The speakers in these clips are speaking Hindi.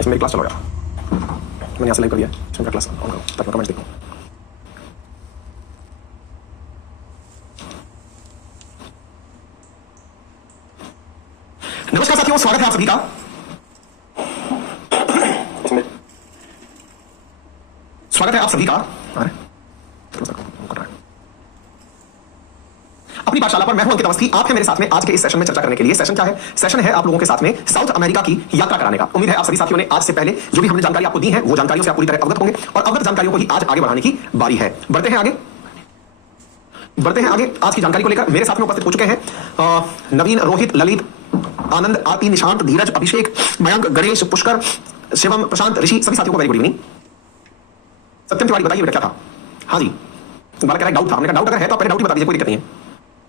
इसमें मेरी क्लास चलो यार, मैंने यहाँ से लाइव कर दिया, इसमें मेरा क्लास ऑन करो ताकि मैं कमेंट्स देखूँ। नमस्कार साथियों, स्वागत है आप सभी का। स्वागत है आप सभी का अपनी पाठशाला पर। मैं हूं अंकित अवस्थी, आप हैं मेरे साथ में आज के इस सेशन में चर्चा करने के लिए। सेशन क्या है? सेशन है आप लोगों के साथ में साउथ अमेरिका की यात्रा कराने का। उम्मीद है आप सभी साथियों ने आज से पहले जो भी हमने जानकारी आपको दी है वो जानकारियों से आप पूरी तरह अवगत होंगे और अवगत जानकारियों को ही आज आगे बढ़ाने की बारी है। बढ़ते हैं आगे। आज की जानकारी को लेकर मेरे साथ में उपस्थित हो चुके हैं नवीन, रोहित, ललित, आनंद, आरती, निशांत, धीरज, अभिषेक, मयंक, गणेश, पुष्कर, शिवम, प्रशांत, ऋषि। सभी साथियों को वेरी गुड इवनिंग। सत्यम तिवारी, बताइए बेटा क्या था? हाँ जी, बालक कह रहा है डाउट था। हमने कहा डाउट अगर है तो पहले डाउट ही बता दीजिए, कोई दिक्कत नहीं है।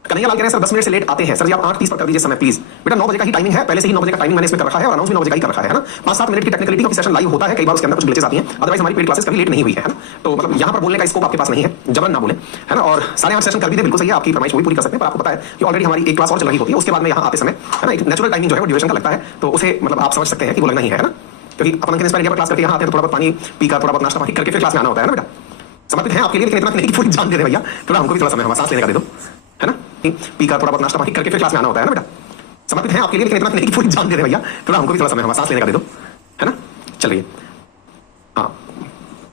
कन्हैया लाल कह रहे हैं सर 10 मिनट से लेट आते हैं। सर जी आप 8:30 पर कर दीजिए समय प्लीज। बेटा 9 बजे का ही टाइमिंग है, पहले से ही 9 बजे का टाइमिंग मैंने इसमें कर रखा है और अनाउंस भी 9 बजे का ही कर रखा है ना। 5-7 मिनट की टेक्निकलिटी क्योंकि सेशन लाइव होता है, कई बार उसके अंदर कुछ ग्लिचेस आती हैं, अदरवाइज हमारी पेड क्लासेस कभी लेट नहीं हुई है ना। तो मतलब यहाँ पर बोलने का स्कोप आपके पास नहीं है, जबरन ना बोले, है ना। और 8:30 सेशन कर भी दे, बिल्कुल सही है, आपकी फरमाइश वो भी पूरी कर सकते हैं। पर आपको पता है कि ऑलरेडी हमारी एक क्लास और चल रही होती है, उसके बाद में यहाँ आते समय है ना एक नेचुरल टाइमिंग जो है वो ड्यूरेशन का लगता है, तो उसे मतलब आप समझ सकते हैं कि वो लगना ही है ना। क्योंकि अपन के इंस्पायर पर क्लास करके यहाँ आते हैं तो थोड़ा बहुत पानी पीकर, थोड़ा बहुत नाश्ता पानी करके फिर क्लास में आना होता है ना बेटा। समर्पित है आपके लिए, लेकिन इतना नहीं कि पूरी जान दे दे भैया, थोड़ा हमको भी थोड़ा समय हमारा सांस लेने का दे दो, है ना। पीकर थोड़ा बहुत नाश्ता पानी करके फिर क्लास में आना होता है ना बेटा। समर्पित है आपके लिए, लेकिन इतना नहीं कि पूरी जान दे दे भैया, थोड़ा हमको भी थोड़ा समय हमारा सांस लेने का दे दो, है ना। चलिए हाँ,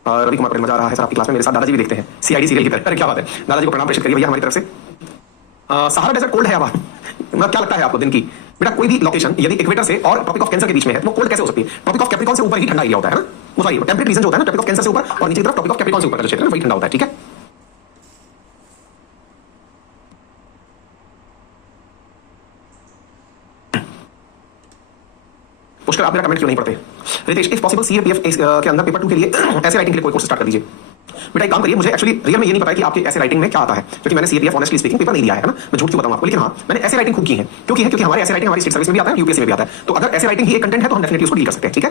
रवि कुमार पटेल, मजा आ रहा है सर आपकी क्लास में, मेरे साथ दादाजी भी देखते हैं सीआईडी सीरियल की तरह। अरे क्या बात है, दादाजी को प्रणाम प्रेषित करिए भैया हमारी तरफ से। सहारा डेजर्ट कोल्ड है अब मतलब क्या लगता है आपको दिन की? बेटा कोई भी लोकेशन यदि इक्वेटर से और ट्रॉपिक ऑफ कैंसर के बीच में है तो कोल्ड कैसे हो सकती है? ट्रॉपिक ऑफ कैप्रिकॉर्न से ऊपर ही ठंडा एरिया होता है ना, वो सॉरी टेम्परेट रीजन जो होता है ना, ट्रॉपिक ऑफ कैंसर से ऊपर और नीचे की तरफ ट्रॉपिक ऑफ कैप्रिकॉर्न से ऊपर का जो क्षेत्र है वही ठंडा होता है, ठीक है। पुष्कर आप मेरा कमेंट क्यों नहीं पढ़ते? रितेश, इफ पॉसिबल सीएपीएफ के अंदर पेपर 2 के लिए ऐसे राइटिंग के लिए कोई कोर्स स्टार्ट कर दीजिए। बेटा एक काम करिए, मुझे एक्चुअली रियल में ये नहीं पता है कि आपके ऐसे राइटिंग में क्या आता है, क्योंकि मैंने सीएपीएफ ऑनेस्टली स्पीकिंग पेपर नहीं दिया है ना, मैं झूठ क्यों बताऊं आपको। लेकिन हाँ मैंने ऐसे राइटिंग खूब की है, क्योंकि हमारे ऐसे राइटिंग हमारी स्टेट सर्विस में भी आता है, यूपीएससी में भी आता है। तो अगर ऐसे राइटिंग ही एक कंटेंट है तो हम डेफिनेटली उसको डील कर सकते हैं, ठीक है।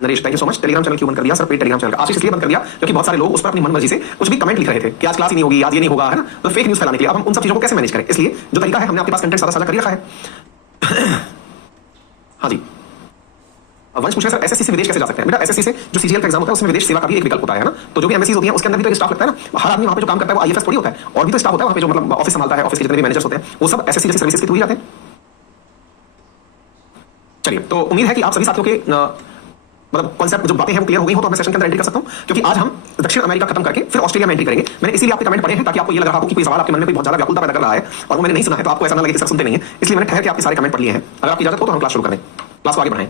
Naresh thank you so much. Telegram channel क्यों बंद कर दिया सर? पेड टेलीग्राम चैनल आशीष इसलिए बंद कर दिया क्योंकि बहुत सारे लोग उस पर अपनी मनमर्जी से कुछ भी कमेंट लिख रहे थे कि आज क्लास ही नहीं होगी, आज ये नहीं होगा, है ना। तो फेक न्यूज फैलाने के लिए अब हम उन सब चीजों को कैसे मैनेज करें, इसलिए जो तरीका है हमने आपके पास कंटेंट सारा साझा कर रखा है। हाँ जी, वंश पूछ रहे सर एसएससी से विदेश कैसे जा सकते हैं? बेटा एसएससी से जो सीजीएल का एग्जाम होता है उसमें विदेश सेवा का भी एक विकल्प होता है ना। तो जो भी एमएससीज होती है उसके अंदर भी तो स्टाफ लगता है ना। हर आदमी वहां पे जो काम करता है वो आईएफएस थोड़ी होता है, और भी तो स्टाफ होता है वहां पे जो मतलब ऑफिस संभालता है, ऑफिस के जितने भी मैनेजर्स होते हैं वो सब एसएससी जैसी सर्विसेज के थ्रू ही जाते हैं। चलिए, तो उम्मीद है कि आप सभी साथियों के मतलब कॉन्सेप्ट जो बातें हैं वो क्लियर हो गई हो, तो मैं सेशन के अंदर एंट्री कर सकता हूं, क्योंकि आज हम दक्षिण अमेरिका खत्म करके फिर ऑस्ट्रेलिया में एंट्री करेंगे। मैंने इसीलिए आपके कमेंट पढ़े हैं ताकि आपको ये लग रहा हो कि कोई सवाल आपके मन में कोई बहुत ज्यादा व्याकुलता पैदा कर रहा है और वो मैंने नहीं सुना है, तो आपको ऐसा ना लगे कि सर सुनते नहीं है, इसलिए मैंने ठहर के आपके सारे कमेंट पढ़ लिए हैं। अगर आपकी इजाजत हो तो हम क्लास शुरू करें, क्लास को आगे बढ़ाएं।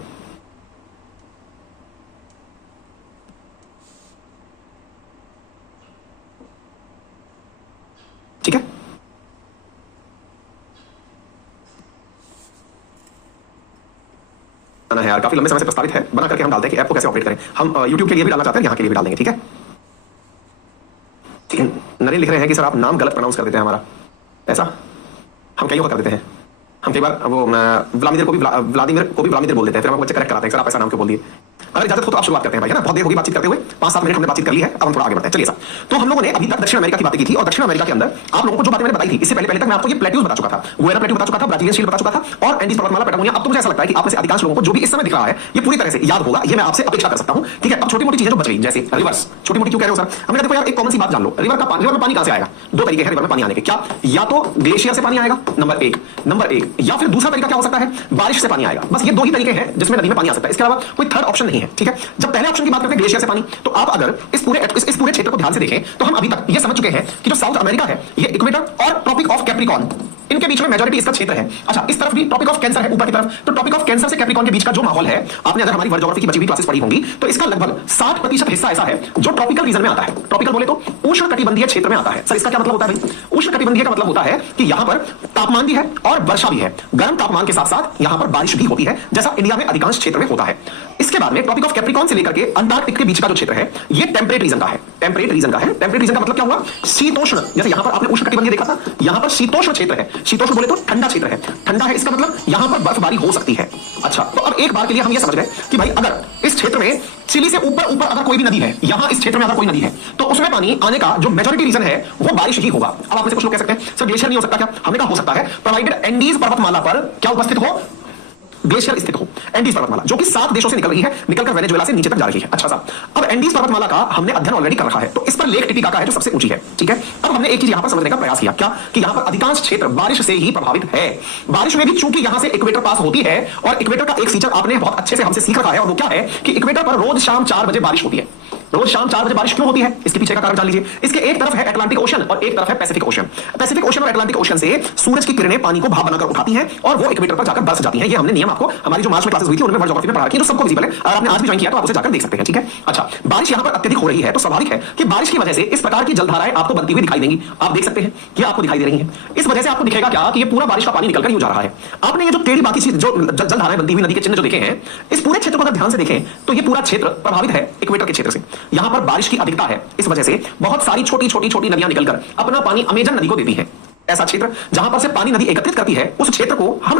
ठीक है, है यार, काफी लंबे समय से प्रस्तावित है, बना करके हम डालते हैं कि ऐप को कैसे ऑपरेट करें। हम YouTube के लिए भी डालना चाहते हैं, यहाँ के लिए भी डाल देंगे, ठीक है। नरेंद्र लिख रहे हैं कि सर आप नाम गलत प्रोनाउंस कर देते हैं हमारा, ऐसा हम कई बार कर देते हैं। हम कई बार वो व्लादिमीर को भी व्लादिमीर बोल देते हैं, फिर हम बच्चे करेक्ट कराते हैं सर आप ऐसा नाम क्यों बोल दिए। अगर इजाजत हो तो आप शुरुआत करते हैं भाई, है ना। बहुत देर होगी बातचीत करते हुए, 5-7 मिनट हमने बातचीत कर ली है, अब हम थोड़ा आगे बढ़ते हैं। चलिए सर, तो हम लोगों ने अभी तक दक्षिण अमेरिका की बातें की थी और दक्षिण अमेरिका के अंदर आप लोगों को जो बातें मैंने बताई थी इससे पहले तक मैं आपको ये प्लेट्यूज बता चुका था, गुएरा प्लेट्यू बता चुका था, ब्राजीलियन शील्ड बता चुका था और एंडीज पर्वतमाला, पैटागोनिया। अब तो मुझे ऐसा लगता है कि आप में से अधिकांश लोगों को जो भी इस समय दिख रहा है ये पूरी तरह से याद होगा, ये मैं आपसे अपेक्षा कर सकता हूं, ठीक है। अब छोटी मोटी चीजें जो बच गई, जैसे रिवर्स, छोटी मोटी क्यों कह रहे हो सर? हमने देखो यार एक कॉमन सी बात जान लो, रिवर में पानी कहां से आएगा? 2 तरीके हैं रिवर में पानी आने के, क्या या तो ग्लेशियर से पानी आएगा, नंबर 1, या फिर दूसरा तरीका क्या हो सकता है? बारिश से पानी आएगा। बस ये 2 ही तरीके हैं जिसमें नदी में पानी आ सकता है, इसके अलावा कोई थर्ड ऑप्शन नहीं है, ठीक है। जब पहले ऑप्शन की बात करते हैं ग्लेशियर से पानी, तो आप अगर इस पूरे क्षेत्र को ध्यान से देखें तो हम अभी तक ये समझ चुके हैं कि जो साउथ अमेरिका है ये इक्वेटर और ट्रॉपिक ऑफ कैप्रिकॉर्न इनके बीच में मेजॉरिटी इसका क्षेत्र है। अच्छा, इस तरफ भी ट्रॉपिक ऑफ कैंसर है ऊपर की तरफ, तो ट्रॉपिक ऑफ कैंसर से कैप्रिकॉर्न के बीच का जो माहौल है, आपने अगर हमारी वर्ल्ड ज्योग्राफी की बची हुई क्लासेस पढ़ी होंगी तो इसका लगभग 60% हिस्सा ऐसा है जो ट्रॉपिकल रीजन में आता है। ट्रॉपिकल बोले तो उष्णकटिबंधीय क्षेत्र में आता है। सर इसका क्या मतलब होता है भाई? उष्णकटिबंधीय का मतलब होता है कि यहां पर तापमान भी है और वर्षा भी है, गर्म तापमान के साथ साथ यहां पर बारिश भी होती है, जैसा इंडिया में अधिकांश क्षेत्र में होता है। इसके बाद में ट्रॉपिक ऑफ कैप्रिकॉर्न से लेकर के अंटार्कटिक के बीच का जो क्षेत्र है ये टेम्परेट रीजन का है। टेम्परेट रीजन का मतलब क्या हुआ? शीतोष्ण। जैसे यहां पर आपने उष्णकटिबंधीय देखा था, यहां पर शीतोष्ण क्षेत्र है। शीतोष्ण बोले तो ठंडा क्षेत्र है, ठंडा है इसका मतलब यहां पर बर्फबारी हो सकती है। अच्छा, तो अब एक बार के लिए हम ये समझ गए कि भाई अगर इस क्षेत्र में चिली से ऊपर अगर कोई भी नदी है, यहां इस क्षेत्र में अगर कोई नदी है तो उसमें पानी आने का जो मेजॉरिटी रीजन है वो बारिश ही होगा। अब आप में से कुछ लोग कह सकते हैं सर ग्लेशियर नहीं हो सकता क्या? हमने कहा हो सकता है, प्रोवाइडेड एंडीज पर्वतमाला पर क्या उपस्थित हो? ग्लेशियर स्थित हो, एंडीज पर्वतमाला जो कि 7 देशों से निकल रही है, निकलकर वेनेजुएला से नीचे तक जा रही है। अच्छा साहब, अब एंडीज पर्वतमाला का हमने अध्ययन ऑलरेडी कर रखा है, तो इस पर लेक टिटिकाका है जो सबसे ऊंची है, ठीक है। अब हमने एक चीज यहां पर समझने का प्रयास किया, क्या कि यहां पर अधिकांश क्षेत्र बारिश से ही प्रभावित है। बारिश में भी चूंकि यहां से इक्वेटर पास होती है, और इक्वेटर का एक फीचर आपने बहुत अच्छे से हमसे सीख रखा है, और वो क्या है कि इक्वेटर पर रोज शाम 4 बजे बारिश होती है। रोज शाम 4 बजे बारिश क्यों होती है, इसके पीछे का कारण जान लीजिए। इसके एक तरफ है अटलांटिक ओशन और एक तरफ है पैसिफिक ओशन। पैसिफिक ओशन और अटलांटिक ओशन से सूरज की किरणें पानी को भाप बनाकर उठाती हैं और वो इक्वेटर पर जाकर बरस जाती हैं। ये हमने नियम आपको हमारी जो मार्च में क्लासेस हुई थी उनमें वर्ल्ड ज्योग्राफी में पढ़ा रखी है, जो सबको विजिबल है, और आपने आज भी ज्वाइन किया तो आप उसे जाकर देख सकते हैं, ठीक है। अच्छा, बारिश यहां पर अत्यधिक हो रही है, तो स्वाभाविक है कि बारिश की वजह से इस प्रकार की जलधाराएं आपको बनती हुई दिखाई देंगी। आप देख सकते हैं कि आपको दिखाई दे रही हैं। इस वजह से आपको दिखेगा क्या कि ये पूरा बारिश का पानी निकलकर यूं जा रहा है। आपने ये जो टेढ़ी बाकी चीज जो जलधाराएं बनती हुई नदी के चिन्ह जो देखे हैं, इस पूरे क्षेत्र को अगर ध्यान से देखें तो ये पूरा क्षेत्र प्रभावित है इक्वेटर के क्षेत्र से। यहां पर बारिश की अधिकता है, इस वजह से बहुत सारी छोटी छोटी छोटी नदियां निकलकर अपना पानी अमेजन नदी को देती हैं। ऐसा क्षेत्र जहां पर से पानी नदी एकत्रित करती है, उस क्षेत्र को हम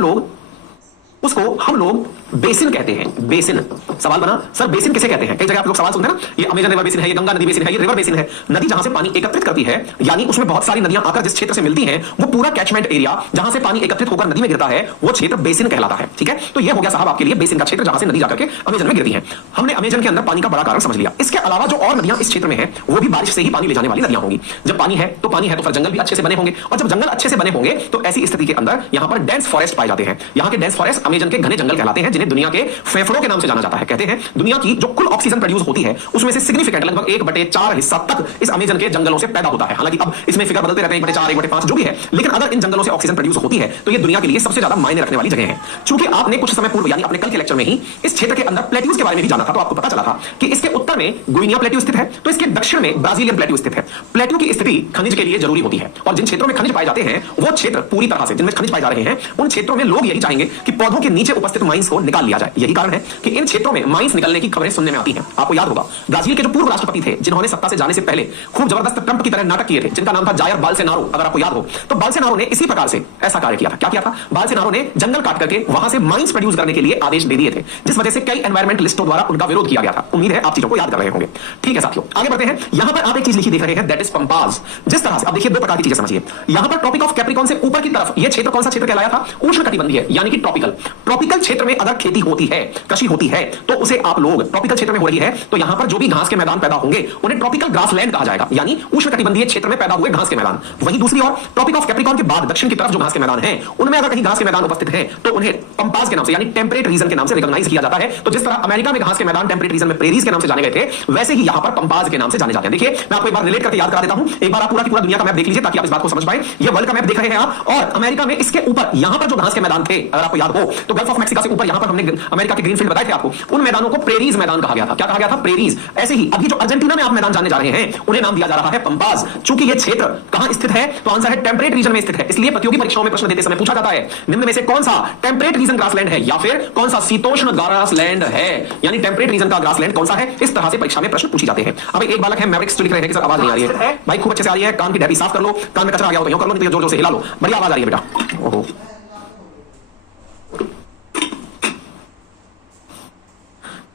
लोग बेसिन कहते हैं। बेसिन, सवाल बना सर बेसिन किसे कहते हैं? कई जगह आप लोग सवाल सुनते हैं ना, ये अमेजन रिवर बेसिन है, ये गंगा नदी बेसिन है, ये रिवर बेसिन है। नदी जहां से पानी एकत्रित करती है, यानी उसमें बहुत सारी नदियां आकर जिस क्षेत्र से मिलती हैं, वो पूरा कैचमेंट एरिया जहां से पानी एकत्रित होकर नदी में गिरता है, वो क्षेत्र बेसिन कहलाता है, ठीक है। तो ये हो गया साहब आपके लिए बेसिन का क्षेत्र, जहां से नदी जाकर के अमेजन में गिरती है। हमने अमेजन के अंदर पानी का बड़ा कारण समझ लिया। इसके अलावा जो और नदियां इस क्षेत्र में है, वो भी बारिश से ही पानी ले जाने वाली नदियां होंगी। जब पानी है तो फिर जंगल भी अच्छे से बने होंगे, और जब जंगल अच्छे से बने होंगे तो ऐसी स्थिति के अंदर यहां पर डेंस फॉरेस्ट पाए जाते हैं। यहां के डेंस फॉरेस्ट अमेजन के घने जंगल कहलाते हैं, जिन्हें दुनिया के फेफड़ों के नाम से जाना जाता है। कहते हैं दुनिया की जो कुल ऑक्सीजन प्रोड्यूस होती है, उसमें से सिग्निफिकेंट लगभग 1/4 हिस्सा तक इस अमेजन के जंगलों से पैदा होता है। हालांकि अब इसमें फिगर बदलते रहते हैं, 1/4 1/5 जो भी है, लेकिन अगर इन जंगलों से ऑक्सीजन प्रोड्यूस होती है तो ये दुनिया के लिए सबसे ज्यादा मायने रखने वाली जगह है। चूंकि आपने कुछ समय पूर्व यानी अपने कल के लेक्चर में ही इस क्षेत्र के अंदर प्लेट्यूज के बारे में भी जाना था, तो आपको पता चला था कि इसके उत्तर में गुइनिया प्लेट्यू स्थित है, तो इसके दक्षिण में ब्राजीलियन प्लेट्यू स्थित है। प्लेट्यू की स्थिति खनिज के लिए जरूरी होती है, और जिन क्षेत्रों में खनिज पाए जाते हैं वो क्षेत्र पूरी तरह से, जिनमें खनिज पाए जा रहे हैं उन क्षेत्रों में लोग यही चाहेंगे कि पौधों के नीचे उपस्थित माइंस को निकाल लिया जाए। यही कारण है कि इन क्षेत्रों में माइंस निकलने की खबरें सुनने में आती हैं। आपको याद होगा ब्राजील के जो पूर्व राष्ट्रपति थे, जिन्होंने सत्ता से जाने से पहले खूब जबरदस्त ट्रंप की तरह नाटक किए थे, जिनका नाम था जायर बोल्सोनारो, अगर आपको याद हो, तो बोल्सोनारो ने इसी प्रकार से ऐसा कार्य किया था। क्या किया था? बोल्सोनारो ने जंगल काट करके वहां से माइंस प्रोड्यूस करने के लिए आदेश दे दिए थे, जिस वजह से कई एनवायरमेंटलिस्टों द्वारा उनका विरोध किया गया था। उम्मीद है आप चीजों को याद कर रहे होंगे। ठीक है साथियों, आगे बढ़ते हैं। यहां पर आप एक चीज लिखी देख रहे हैं, दैट इज पंपास। जिस तरह से अब देखिए, दो प्रकार की चीजें समझिए। यहां पर ट्रॉपिक ऑफ कैप्रिकॉर्न से ऊपर की तरफ यह क्षेत्र कौन सा क्षेत्र कहलाया था? उष्णकटिबंधीय, यानी कि ट्रॉपिकल। ट्रॉपिकल क्षेत्र में अगर खेती होती है, कृषि होती है, तो उसे आप लोग ट्रॉपिकल क्षेत्र में हो रही है, तो यहां पर जो भी घास के मैदान पैदा होंगे उन्हें ट्रॉपिकल ग्रासलैंड कहा जाएगा, यानी उष्णकटिबंधीय क्षेत्र में पैदा हुए घास के मैदान। वहीं दूसरी ओर ट्रॉपिक ऑफ कैप्रिकॉर्न के बाद दक्षिण की तरफ जो घास के मैदान हैं, उनमें अगर कहीं घास के मैदान उपस्थित हैं, तो उन्हें पंपास के नाम से, यानी टेम्परेट रीजन के नाम से रिकॉग्नाइज किया जाता है। तो जिस तरह अमेरिका में घास के मैदान टेम्परेट रीजन में प्रेरीज के नाम से जाने गए थे, वैसे ही यहां पर पंपास के नाम से जाने जाते हैं। देखिए, मैं आपको एक बार रिलेट करके याद करा देता हूं। एक बार आप पूरा की पूरा दुनिया का मैप देख लीजिए ताकि आप इस बात को समझ पाए। ये वर्ल्ड का मैप देख रहे हैं आप, और अमेरिका में इसके ऊपर यहां पर जो घास के मैदान थे, अगर आपको याद हो, तो गल्फ ऑफ मैक्सिको से ऊपर यहां पर हमने अमेरिका के ग्रीन फील्ड बताए थे आपको, उन मैदानों को प्रेरीज मैदान कहा गया था। क्या कहा गया था? प्रेरीज। ऐसे ही अभी जो अर्जेंटीना में आप मैदान जानने जा रहे हैं, उन्हें नाम दिया जा रहा है पंपास। चूंकि ये क्षेत्र कहां स्थित है, तो आंसर है टेम्परेट रीजन में स्थित है। इसलिए प्रतियोगी परीक्षाओं में प्रश्न देते समय पूछा जाता है, निम्न में से कौन सा टेम्परेट रीजन ग्रासलैंड है, या फिर कौन सा शीतोष्ण ग्रासलैंड है, यानी टेम्परेट रीजन का ग्रासलैंड कौन सा है। इस तरह से परीक्षा में प्रश्न पूछे जाते हैं। अब एक बालक है मैवरिक्स, जो लिख रहे हैं कि सर आवाज नहीं आ रही है। भाई खूब अच्छे से आ रही है, कान की डैपी साफ कर लो, कान में कचरा आ गया हो तो यूं कर लो, नहीं तो जोर जोर से हिला लो। बढ़िया आवाज आ रही है बेटा। ओहो,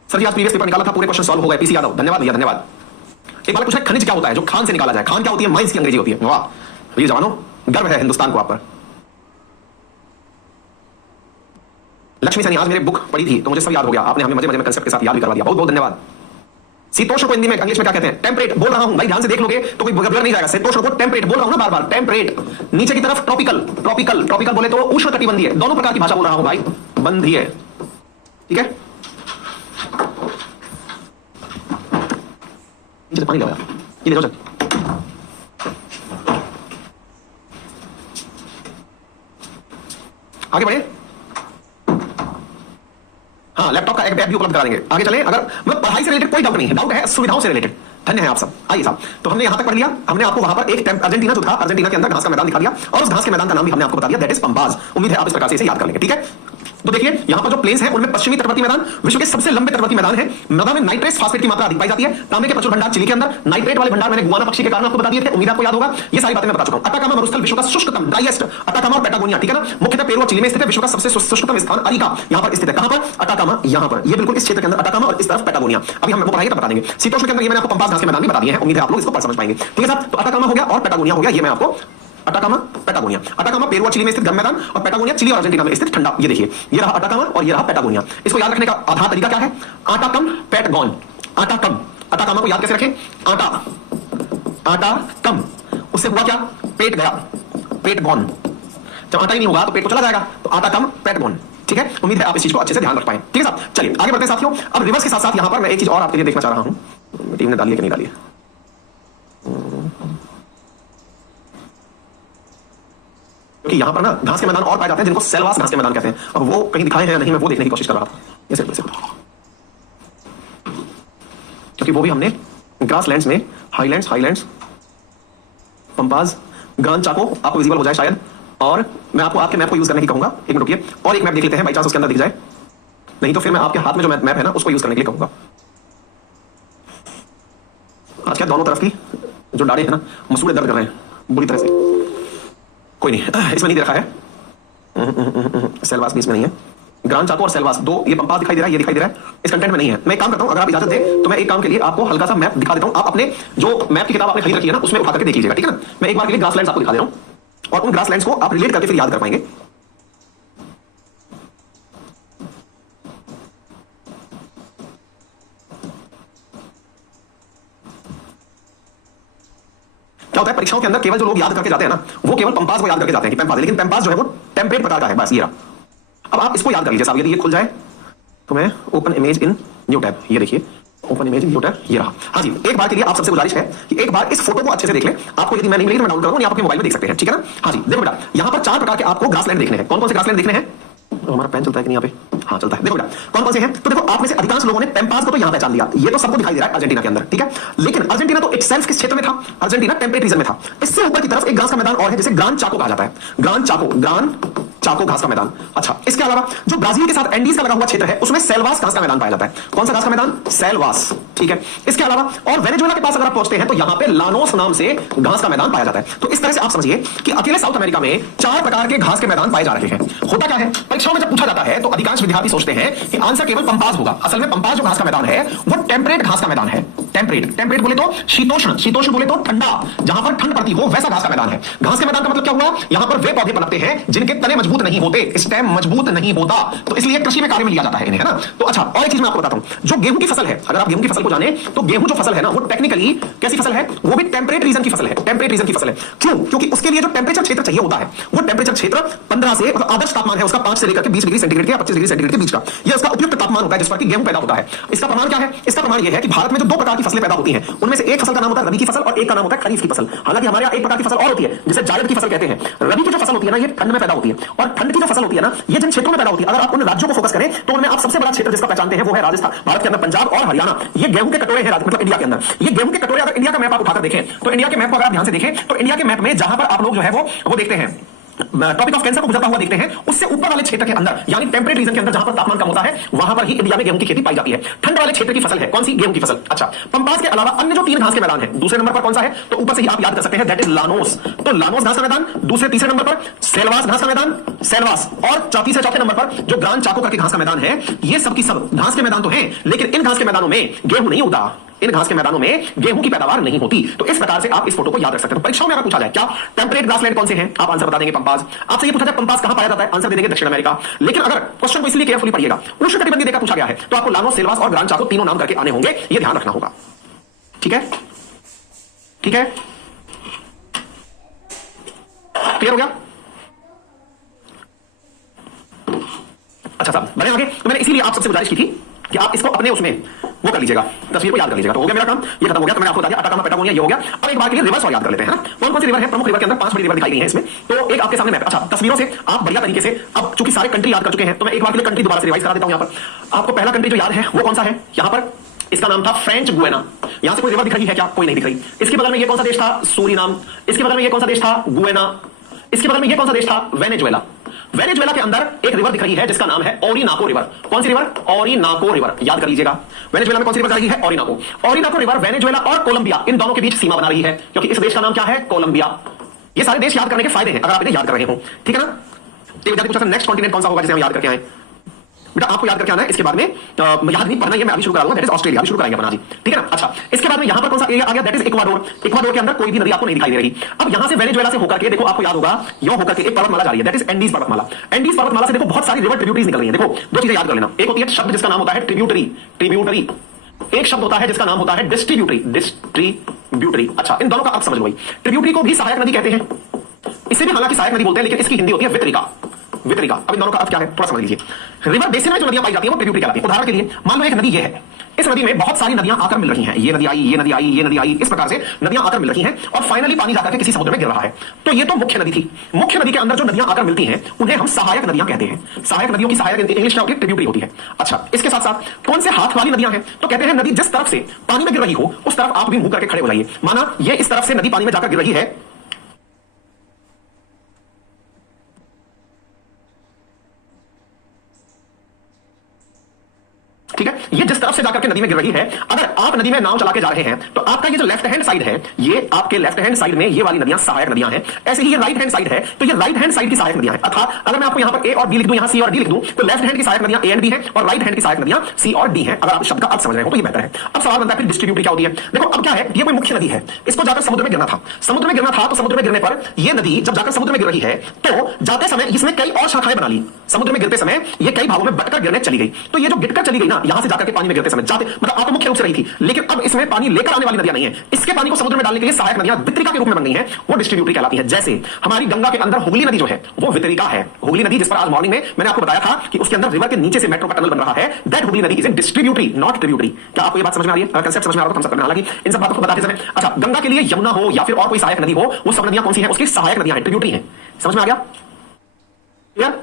सर जी आज प्रीवियस पेपर निकाला था, पूरे क्वेश्चन सॉल्व हो गए। पीसी यादव, धन्यवाद भैया, धन्यवाद। एक बार पूछा खनिज क्या होता है, जो खान से निकाला जाए। खान क्या होती है? माइंस की अंग्रेजी होती है। वाह वीर जवानों, गर्व है हिंदुस्तान को आप पर। लक्ष्मी सैनी, आज मेरे बुक पढ़ी थी तो मुझे सब याद हो गया। आपने हमें मजे मजे में कंसेप्ट के साथ याद भी करवा दिया, बहुत बहुत धन्यवाद। शीतोष्ण को हिंदी में इंग्लिश में क्या कहते हैं? टेम्परेट। बोल रहा हूं भाई, ध्यान से देख लोगे तो कोई ब्लर नहीं जाएगा। शीतोष्ण को टेम्परेट बोल रहा हूं ना बार बार, टेम्परेट। नीचे की तरफ ट्रॉपिकल, ट्रॉपिकल ट्रॉपिकल बोले तो उष्णकटिबंधीय। दोनों प्रकार की भाषा बोल रहा हूं भाई, बंधीय, ठीक है। नीचे पानी ले आओ, ये ले जाओ चल। आगे बढ़े। हाँ, लैपटॉप का एक ऐप भी उपलब्ध करा देंगे। आगे चलें। अगर मतलब पढ़ाई से रिलेटेड कोई डाउट नहीं है, डाउट है सुविधाओं से रिलेटेड। धन्य है आप सब। आइए साहब, तो हमने यहां तक पढ़ लिया। हमने आपको वहां पर एक अर्जेंटीना जो था, अर्जेंटीना के अंदर घास का मैदान दिखा दिया, और उस घास के मैदान का नाम भी हमने आपको बता दिया, दैट इज पंपास। उम्मीद है आप इस प्रकार से इसे याद कर लेंगे, ठीक है। तो देखिए यहां पर जो प्लेन्स हैं उनमें पश्चिमी तटवर्ती मैदान विश्व के सबसे लंबे तटवर्ती मैदान है। मृदा में नाइट्रेट्स फास्फेट की मात्रा अधिक पाई जाती है। तांबे के प्रचुर भंडार चिली के अंदर, नाइट्रेट वाले भंडार मैंने गुआना पक्षी के कारण आपको बता दिए थे, उम्मीद आपको याद होगा। ये सारी बातें मैं बता चुका हूं। अटाकामा मरुस्थल विश्व का शुष्कतम, ड्राइएस्ट, अटाकामा और पैटागोनिया, ठीक है ना। मुख्यतः पेरू और चिली में स्थित है। विश्व का सबसे शुष्कतम स्थान अरिका यहां पर स्थित है। कहां पर? अटाकामा, यहां पर। ये बिल्कुल इस क्षेत्र के अंदर अटाकामा, और इस तरफ पैटागोनिया। अभी हम पढ़ाएंगे तब बता देंगे। शीतोष्ण के अंदर ये मैंने आपको पंपास घास के मैदान भी बता दिए हैं, उम्मीद है आप लोग इसको पढ़ समझ पाएंगे, ठीक है साहब। तो अटाकामा हो गया और पैटागोनिया हो गया, ये मैं आपको अटाकामा, पैटागोनिया। अटाकामा पेरू और चिली में स्थित गर्म मैदान और पैटागोनिया चिली और अर्जेंटीना में स्थित ठंडा। ये देखिए, ये रहा अटाकामा और ये रहा पैटागोनिया। इसको याद रखने का आधार तरीका क्या है? आटा कम पैट गॉन। आटा कम, अटाकामा को याद कैसे रखें? आटा कम, उससे हुआ क्या? पेट गया, पेट गॉन। जब आटा ही नहीं होगा तो पेट तो चला जाएगा, तो आटा कम पैट गॉन। ठीक है, उम्मीद है आप इस चीज को अच्छे से ध्यान रख पाए। ठीक है साहब, चलिए आगे बढ़ते हैं साथियों। अब रिवर्स के साथ साथ यहां पर मैं एक चीज और आपके लिए देखना चाह रहा हूं, टीम ने डाली है कि नहीं डाली है। क्योंकि यहां पर ना घास के मैदान और पाए जाते हैं जिनको सेलवास घास के मैदान कहते हैं। अब वो कहीं दिखाए हैं या नहीं, मैं वो देखने की कोशिश कर रहा था। क्योंकि वो भी हमने ग्रासलैंड्स में हाईलैंड्स, पंपाज, ग्रांड चाको आपको विजिबल हो जाए शायद, और मैं आपको आपके मैप को यूज करने की कहूंगा। एक मिनट रुकिए, और एक मैप देख लेते हैं, बाई चांस उसके अंदर दिख जाए, नहीं तो फिर मैं आपके हाथ में जो मैप है ना उसको यूज करने के लिए कहूंगा। आज क्या दोनों तरफ की जो डाड़े हैं ना मसूड़े दर्द कर रहे हैं बुरी तरह से। कोई नहीं, इसमें नहीं देखा है, सेलवास भी इसमें नहीं है। ग्रांड चाको और सेलवास दो, ये पंपास दिखाई दे रहा है, ये दिखाई दे रहा है, इस कंटेंट में नहीं है। मैं एक काम करता हूं, अगर आप इजाजत दें तो मैं एक काम के लिए आपको हल्का सा मैप दिखा देता हूं। आप अपने जो मैप की किताब आपने खरीद रखी है ना उसमें उठा करके देख लीजिएगा, ठीक है ना। मैं एक बार के लिए ग्रासलैंड्स आपको दिखा दे रहा हूं और उन ग्रासलैंड्स को आप रिलेट करके फिर याद कर पाएंगे। क्या होता है परीक्षाओं के अंदर केवल जो लोग याद करके जाते हैं ना वो केवल पंपास को याद करके जाते हैं कि पंपास, लेकिन पंपास जो है वो टेम्परेट प्रकार का है, बस ये रहा। अब आप इसको याद कर लीजिए साहब, यदि ये खुल जाए तो मैं open image in new tab, ये देखिए open image in new tab, ये रहा। हाँ जी, एक बार के लिए आप सबसे गुजारिश है कि एक बार इस फोटो को अच्छे से देख लें। आपको यदि मैं नहीं मिली तो मैं डाउनलोड करूंगा, आप अपने मोबाइल में देख सकते हैं, ठीक है ना। हाँ जी, देखो बेटा, यहाँ पर 4 प्रकार के आपको ग्रासलैंड देखने हैं। कौन कौन से ग्रासलैंड देखने हैं? हमारा पेन चलता है कि नहीं यहाँ पे? हाँ चलता है। देखो बेटा, कौन कौन से हैं? तो देखो, आप में से अधिकांश लोगों ने पेम्पास को तो यहाँ पहचान लिया, ये तो सबको दिखाई दे रहा है अर्जेंटीना के अंदर, ठीक है। लेकिन अर्जेंटीना तो इटसेल्फ किस क्षेत्र में था? अर्जेंटीना टेम्परेट रीजन में था। इससे ऊपर की तरफ एक घास का मैदान और है जिसे ग्रांड चाको कहा जाता है। ग्रांड चाको घास का मैदान। अच्छा, इसके अलावा जो ब्राजील के साथ एंडीज का लगा हुआ क्षेत्र है उसमें सेलवास घास का मैदान पाया जाता है। कौन सा घास का मैदान? सेलवास, ठीक है। इसके अलावा और वेनेजुएला के पास अगर आप पहुंचते हैं तो यहां पे लानोस नाम से घास का मैदान पाया जाता है। तो इस तरह से आप समझिए कि अकेले साउथ अमेरिका में 4 प्रकार के घास के मैदान पाए जा रहे हैं। होता क्या है, परीक्षाओं में जब पूछा जाता है तो अधिकांश विद्यार्थी सोचते हैं कि आंसर केवल पंपास होगा। असल में पंपास जो घास का मैदान है वो टेम्परेट घास का मैदान है। टेम्परेट बोले तो शीतोष्ण बोले तो ठंडा, जहां पर ठंड पड़ती हो वैसा घास का मैदान है। घास के मैदान का मतलब क्या हुआ? यहां पर वे पौधे पनपते हैं जिनके तने मजबूत नहीं होते, स्टेम मजबूत नहीं होता, तो इसलिए कृषि में कार्य में लिया जाता है इन्हें, है ना। तो अच्छा, और एक चीज मैं आपको बताता हूं, जो गेहूं की फसल है, अगर आप गेहूं की फसल को जाने तो गेहूं जो फसल है ना वो टेक्निकली कैसी फसल है? वो भी टेम्परेट रीजन की फसल है। टेम्परेट रीजन की फसल है। क्यों? क्योंकि उसके लिए जो टेम्परेचर क्षेत्र चाहिए होता है वो टेम्परेचर क्षेत्र 15 से, आदर्श तापमान है उसका 5 से लेकर के 20 डिग्री सेंटीग्रेड या 25 डिग्री सेंटीग्रेड के बीच का, यह उसका उपयुक्त तापमान होता है जिस पर कि गेहूं पैदा होता है। इसका प्रमाण क्या है? इसका प्रमाण यह है कि भारत में जो 2 प्रकार की फसलें पैदा होती हैं उनमें से एक फसल का नाम होता है रबी की फसल और एक का नाम होता है खरीफ की फसल। हालांकि हमारे यहाँ एक प्रकार की फसल और होती है जिसे जायद की फसल कहते हैं। रबी की जो फसल होती है ना ये ठंड में पैदा होती है, और ठंड की जो फसल होती है ना ये जिन क्षेत्रों में पैदा होती है, अगर आप उन राज्यों को फोकस करें तो उनमें आप सबसे बड़ा क्षेत्र जिसका पहचानते हैं वो है राजस्थान। भारत के अंदर पंजाब और हरियाणा ये गेहूं के कटोरे हैं, मतलब इंडिया के अंदर ये गेहूं के कटोरे। अगर इंडिया का मैप आप उठाकर देखें तो इंडिया के मैप को अगर आप ध्यान से देखें तो इंडिया के मैप में जहां पर आप लोग जो है वो देखते हैं टॉपिक ऑफ कैंसर को गुजरता हुआ देखते हैं, उससे ऊपर वाले क्षेत्र के अंदर यानी टेम्परेट रीजन के अंदर जहां पर तापमान कम होता है वहां पर ही इंडिया में गेहूं की खेती पाई जाती है। ठंड वाले क्षेत्र की फसल है कौन सी? गेहूं की फसल। अच्छा, पंपास के अलावा अन्य जो 3 घास के मैदान है, दूसरे नंबर पर कौन सा है? तो ऊपर से ही आप याद कर सकते हैं, दैट इज लानोस। तो लानोस घास का मैदान, दूसरे तीसरे नंबर पर सेलवास घास का मैदान, सेलवास, और चौथे नंबर पर जो ग्रांड चाको करके घास का मैदान है। ये सब की सब घास के मैदान तो हैं, लेकिन इन घास के मैदानों में गेहूं नहीं होता, इन घास के मैदानों में गेहूं की पैदावार नहीं होती। तो इस प्रकार से आप इस फोटो को याद रख सकते हैं। तो परीक्षाओं में अगर पूछा जाए क्या टेम्परेट ग्रासलैंड कौन से हैं, आप आंसर बता देंगे पंपास। आपसे ये पूछा जाए पंपास कहां पाया जाता है, आंसर दे देंगे दक्षिण अमेरिका। लेकिन अगर क्वेश्चन को इसलिए केयरफुली पढ़िएगा, उष्णकटिबंधीय देकर पूछा गया है तो आपको लानोस, सेलवास और ग्रांड चाको तीनों नाम करके आने होंगे, ये ध्यान रखना होगा। ठीक है, ठीक है, क्लियर हो गया? अच्छा साहब, बढ़े आगे। तो मैंने इसीलिए आप सबसे गुजारिश की थी कि आप इसको अपने उसमें वो कर लीजिएगा, तस्वीर को याद कर लीजिएगा। तो हो गया मेरा काम, ये खत्म हो गया। तो मैंने आपको बता दिया अटाकामा, पैटागोनिया, ये हो गया। अब एक बार के लिए रिवर्स और याद कर लेते हैं, है ना। कौन कौन सी रिवर है? प्रमुख रिवर के अंदर 5 बड़ी रिवर दिखाई गई हैं इसमें। तो एक आपके सामने मैप, अच्छा तस्वीरों से आप बढ़िया तरीके से, अब चूंकि सारे कंट्री याद कर चुके हैं तो मैं एक बार के लिए कंट्री दोबारा से रिवाइज करा देता हूं। यहां पर आपको पहला कंट्री जो याद है वो कौन सा है? यहां पर इसका नाम था फ्रेंच गुएना। यहां से कोई रिवर दिख रही है क्या? कोई नहीं दिख रही। इसके बगल में ये कौन सा देश था? सूरीनाम। इसके बगल में ये कौन सा देश था? गुएना। इसके बगल में ये कौन सा देश था? वेनेजुएला। वेनेजुएला के अंदर एक रिवर दिख रही है जिसका नाम है ओरिनाको रिवर। कौन सी रिवर? ओरिनाको रिवर, याद कर लीजिएगा। वेनेजुएला में कौन सी रिवर जा रही है? ओरिनाको। ओरिनाको रिवर वेनेजुएला और कोलंबिया इन दोनों के बीच सीमा बना रही है, क्योंकि इस देश का नाम क्या है? कोलंबिया। ये सारे देश याद करने के फायदे हैं अगर आप इन्हें याद कर रहे हो, ठीक है ना। विद्यार्थी पूछा था नेक्स्ट कॉन्टिनेंट कौन सा होगा जिसे हम याद करके आए? बेटा आपको याद करके आना है। इसके बाद में याद नहीं पढ़ना, ये मैं अभी शुरू करा दूंगा, दैट इज ऑस्ट्रेलिया, अभी शुरू कराएंगे अपना जी, ठीक है ना। अच्छा, इसके बाद में यहां पर कौन सा एरिया आ गया, दैट इज इक्वाडोर। इक्वाडोर के अंदर कोई भी नदी आपको नहीं दिखाई दे रही। अब यहां से वेनेजुएला से होकर के देखो, आपको याद होगा यो होकर के एक पर्वतमाला जा रही है, दैट इज एंडीज पर्वतमाला। एंडीज पर्वतमाला से देखो बहुत सारी रिवर ट्रिब्यूटरीज निकल रही है। देखो दो चीजें याद कर लेना, एक होती है शब्द जिसका नाम होता है ट्रिब्यूटरी, ट्रिब्यूटरी, एक शब्द होता है जिसका नाम होता है डिस्ट्रीब्यूटरी, डिस्ट्रीब्यूटरी। अच्छा, इन दोनों का अर्थ समझ लो भाई। ट्रिब्यूटरी को भी सहायक नदी कहते हैं, इसे भी हालांकि सहायक नदी बोलते हैं, लेकिन इसकी हिंदी होती है वितरिका, वितरिका। अब इन दोनों का अर्थ क्या है थोड़ा समझ लीजिए। रिवर बेसिन में जो नदियां पाई जाती है वो ट्रिब्यूटरी कहलाती है। उदाहरण के लिए मान लो एक नदी ये है, इस नदी में बहुत सारी नदियां आकर मिल रही हैं, ये नदी आई, ये नदी आई, ये नदी आई, इस प्रकार से नदियां आकर मिल रही हैं और फाइनली पानी जाकर के किसी समुद्र में गिर रहा है। तो ये तो मुख्य नदी थी। मुख्य नदी के अंदर जो नदियां आकर मिलती हैं उन्हें हम सहायक नदियां कहते हैं। सहायक नदियों की सहायक इंग्लिश में ट्रिब्यूटरी होती है। अच्छा, इसके साथ साथ कौन से हाथ वाली नदियां हैं, तो कहते हैं नदी जिस तरफ से पानी में गिर रही हो उस तरफ आप भी मुंह करके खड़े हो जाइए। माना ये इस तरफ से नदी पानी में जाकर गिर रही है, ठीक है, ये जिस तरफ से जाकर के नदी में गिर रही है, अगर आप नदी में नाव चला के जा रहे हैं तो आपका ये जो लेफ्ट हैंड साइड है, ये आपके लेफ्ट हैंड साइड में ये वाली नदियां सहायक नदियां हैं। ऐसे ही ये राइट हैंड साइड है, तो ये राइट हैंड साइड की सहायक नदियां हैं। अर्थात अगर मैं आपको यहां पर ए और बी लिख दूं, यहां सी और डी लिख दूं, तो लेफ्ट हैंड की सहायक नदियां ए एंड बी है और राइट हैंड की सहायक नदियां सी और डी है। अगर आप शब्द का अर्थ समझ रहे हो तो ये बेहतर है। अब सवाल बनता है फिर डिस्ट्रीब्यूटरी क्या होती है। देखो अब क्या है, ये कोई मुख्य नदी है, इसको जाकर समुद्र में गिरना था, समुद्र में गिरना था, तो समुद्र में गिरने पर ये नदी जब जाकर समुद्र में गिर रही है तो जाते समय इसने कई और शाखाएं बना ली। समुद्र में गिरते समय ये कई भागों में बटकर गिरने चली गई। तो ये जो गिरकर चली गई ना, यहां से जाकर के पानी में गिरते समय जाते मतलब आपको मुख्य रूप से रही थी, लेकिन अब इसमें पानी लेकर आने वाली नदियां नहीं है, इसके पानी को समुद्र में डालने के लिए सहायक नदियां वितरिका के रूप में बन गई हैं, वो डिस्ट्रीब्यूटरी कहलाती है। जैसे हमारी गंगा के अंदर हुगली नदी जो है वो वितरिका है। हुगली नदी जिस पर आज मॉर्निंग में मैंने आपको बताया था कि उसके अंदर रिवर के नीचे से मेट्रो का टनल बन रहा है, दैट हुगली नदी is a distributary not tributary. क्या आपको ये बात समझ में आ रही है? अगर कंसेप्ट समझ में आ रहा है तो हम सब करना, हालांकि इन सब बातों को बताते समय अच्छा गंगा के लिए यमुना हो या फिर और कोई सहायक नदी हो, वो सब नदियां कौन सी हैं, उसकी सहायक नदियां हैं, ट्रिब्यूटरी हैं। समझ में आ गया? क्लियर?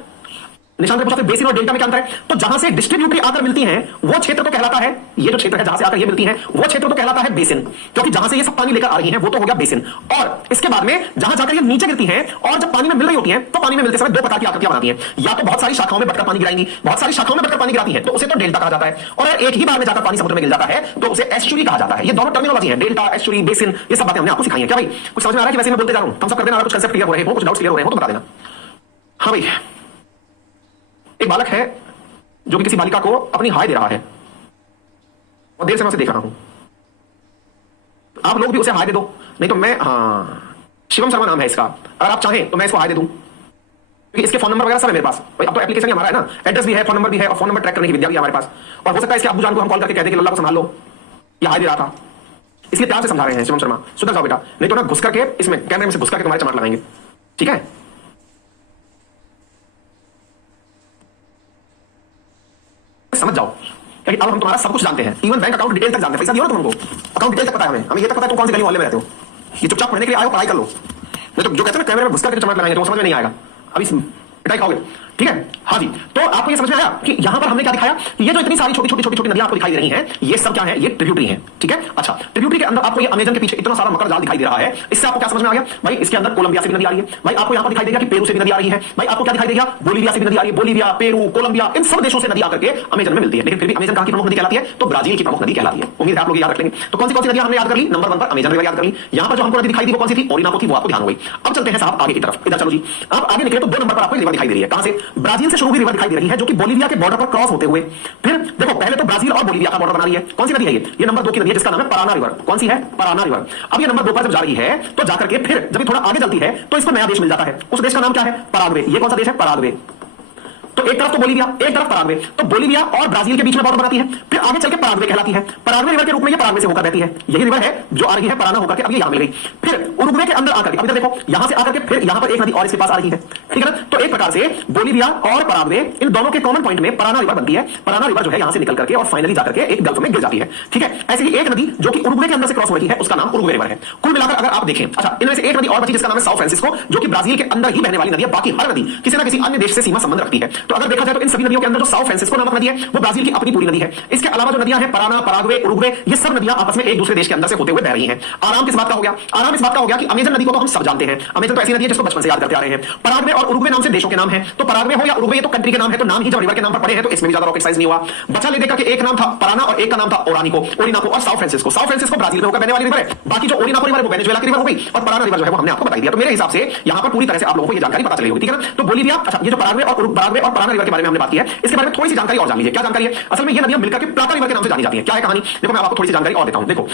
निशान पे पूछा फिर बेसिन और डेल्टा में क्या अंतर है, तो जहां से डिस्ट्रीब्यूटरी आकर मिलती हैं वो क्षेत्र तो कहलाता है, ये जो क्षेत्र है जहां से आकर ये मिलती हैं वो क्षेत्र तो कहलाता है बेसिन, क्योंकि जहां से ये सब पानी लेकर आ रही हैं वो तो हो गया बेसिन। और इसके बाद में जहां जाकर ये नीचे गिरती हैं और जब पानी में मिल रही होती हैं तो पानी में मिलते समय दो प्रकार की आकृतियां बनाती हैं, या तो बहुत सारी शाखाओं में बटकर पानी गिराएंगी, बहुत सारी शाखाओं में बटकर पानी गिराती है तो उसे तो डेल्टा कहा जाता है, और अगर एक ही बार में जाकर पानी समुद्र में गिर जाता है तो उसे एस्चुरी कहा जाता है। ये दोनों टर्मिनोलॉजी है, डेल्टा, एस्चुरी, बेसिन, ये सब बातें हमने आपको सिखाई है। क्या भाई कुछ समझ में आ रहा है कि वैसे मैं बोलते जा रहा हूं, हम सब कर देना, कुछ कंसेप्ट क्लियर हो रहे हो, कुछ डाउट्स क्लियर हो रहे हो तो बता देना। हाँ भाई, एक बालक है जो कि किसी बालिका को अपनी हाय दे रहा है और देर से मैं उसे देख रहा हूं, आप लोग भी उसे हाय दे दो, नहीं तो मैं, हाँ शिवम शर्मा नाम है इसका, अगर आप चाहें तो मैं इसको हाय दे दूं, क्योंकि इसके फोन नंबर वगैरह सब है मेरे पास। अब तो एप्लीकेशन हमारा है ना, एड्रेस भी है, फोन नंबर भी है और फोन नंबर ट्रैक करने की विद्या भी हमारे पास, और हो सकता है इसके अब्बू जान को हम कॉल करके कहते कि लल्ला को संभाल लो, ये हाय दे रहा था, इसलिए प्यार से समझा रहे हैं शिवम शर्मा, सुधर जाओ बेटा, नहीं तो ना घुस करके इसमें कैमरे में से घुस करके तुम्हारे चमाट लगाएंगे, ठीक है? समझ जाओ, क्योंकि अब हम तुम्हारा सब कुछ जानते हैं, इवन बैंक अकाउंट डिटेल तक जानते हैं, पैसा दियो ना तुम हमको, अकाउंट डिटेल तक पता है हमें, हमें ये तक पता है तुम कौन सी गली मोहल्ले में रहते हो। ये चुपचाप पढ़ने के लिए आए हो, पढ़ाई कर लो, नहीं तो जो कहते हैं ना कैमरे में घुस करके चमाट लगाएंगे तो समझ में नहीं आएगा, अभी पिटाई खाओगे, ठीक है? हाँ जी, तो आपको ये समझ में आया कि यहां पर हमने क्या दिखाया, ये जो इतनी सारी छोटी छोटी छोटी छोटी नदियां आपको दिखाई दे रही हैं, ये सब क्या है, ये ट्रिब्यूटरी है, ठीक है? अच्छा, ट्रिब्यूटरी के अंदर आपको ये अमेजन के पीछे इतना सारा मकर जाल दिखाई दे रहा है, इससे आपको क्या समझ में आ गया भाई, इसके अंदर कोलंबिया से भी नदी आ रही है, भाई आपको यहां पर दिखाई देगा कि पेरू से भी नदी आ रही है, भाई आपको क्या दिखाई देगा, बोलीविया से भी नदी आ रही है, बोलीविया, पेरू, कोलंबिया, इन सब देशों से नदी आकर के अमेजन में मिलती है, लेकिन फिर भी अमेजन कहां की प्रमुख नदी कहलाती है, तो ब्राजील की प्रमुख नदी कहलाती है। उम्मीद है आप लोग याद रख लेंगे। तो कौन सी नदियां हमने याद कर ली, नंबर 1 पर अमेजन रिवर याद कर ली, यहां पर जो हमको नदी दिखाई दी वो कौन सी थी, ओरिनाको थी, वो आपको ध्यान हो गई। अब चलते हैं साहब आगे की तरफ, इधर चलो जी, अब आगे निकले तो 2 नंबर पर आपको रिवर दिखाई दे रही है, कहां से, ब्राजील से शुरू हुई रिवर दिखाई दे रही है जो कि बोलीविया के बॉर्डर पर क्रॉस होते हुए, फिर देखो पहले तो ब्राजील और बोलीविया का बॉर्डर बना रही है, कौन सी नदी है ये नंबर 2 की नदी है जिसका नाम है पराना रिवर। कौन सी है, पराना रिवर। अब ये नंबर 2 पर जब जा रही है तो जाकर के फिर जब थोड़ा आगे चलती है तो इसको नया देश मिल जाता है, उस देश का नाम क्या है, पराग्वे। ये कौन सा देश है, पराग्वे। तो एक तरफ तो बोलीविया, एक तरफ पराग्वे, तो बोलीविया और ब्राजील के बीच में बॉर्डर बनाती है, फिर आगे चल के पराग्वे कहलाती है, पराग्वे रिवर के रूप में ये पराग्वे से होकर बहती है, यही रिवर है जो आ रही है पराना होकर के, अब ये यहां मिल गई, फिर उरुग्वे के अंदर आकर के, अब इधर देखो यहां से आकर के फिर यहां पर एक नदी और इसके पास आ रही है, ठीक है ना? तो एक प्रकार से बोलीविया और पराग्वे इन दोनों के कॉमन पॉइंट में पराना रिवर बनती है, पराना रिवर जो है यहां से निकल करके और फाइनली जाकर के एक गल्फ में गिर जाती है, ठीक है? ऐसे ही एक नदी जो कि उरुग्वे के अंदर से क्रॉस हो रही है उसका नाम उरुग्वे रिवर है। कुल मिलाकर अगर आप देखें, अच्छा इनमें से एक नदी और बची जिसका नाम है साओ फ्रांसिस्को, जो कि ब्राजील के अंदर ही बहने वाली नदी है, बाकी हर नदी किसी ना किसी अन्य देश से सीमा संबंध रखती है। तो अगर देखा जाए तो इन सभी नदियों के अंदर जो साओ फ्रांसिस्को नामक नदी है वो ब्राजील की अपनी पूरी नदी है। इसके अलावा जो नदियां हैं पराना, पराग्वे, उरुग्वे, ये सब नदियां आपस में एक दूसरे देश के अंदर से होते हुए बह रही हैं। आराम किस बात का हो गया, आराम इस बात का हो गया कि अमेजन नदी को तो हम सब जानते हैं, अमेजन तो ऐसी नदी है जिसको बचपन से याद करते आ रहे हैं। पराग्वे और उरुग्वे नाम से देशों के नाम है, तो पराग्वे हो या उरुग्वे ये तो कंट्री के नाम है, तो नाम ही जब रिवर के नाम पर पड़े हैं तो इसमें भी ज्यादा रॉकेट साइंस नहीं हुआ। बचा ले देखा कि एक नाम था पराना और एक का नाम था ओरिनाको और Sao Francisco. Sao Francisco Brazil में होकर बहने वाली रिवर है, बाकी जो ओरिनाको रिवर है वो वेनेजुएला की रिवर हो गई, और पराना रिवर जो है वो हमने आपको बता दिया। तो मेरे हिसाब से यहां पर पूरी तरह से आप लोगों को ये जानकारी पता चली होगी, ठीक है ना? तो बोलीविया, अच्छा ये जो पराग्वे और पराना रिवर के बारे में हमने बात की है, इसके बारे में थोड़ी सी जानकारी और जान लीजिए। क्या जानकारी है? असल में ये नदियां मिलकर के प्लाटा रिवर के नाम से जानी जाती है। क्या है कहानी? देखो मैं आपको थोड़ी सी जानकारी और देता हूं। देखो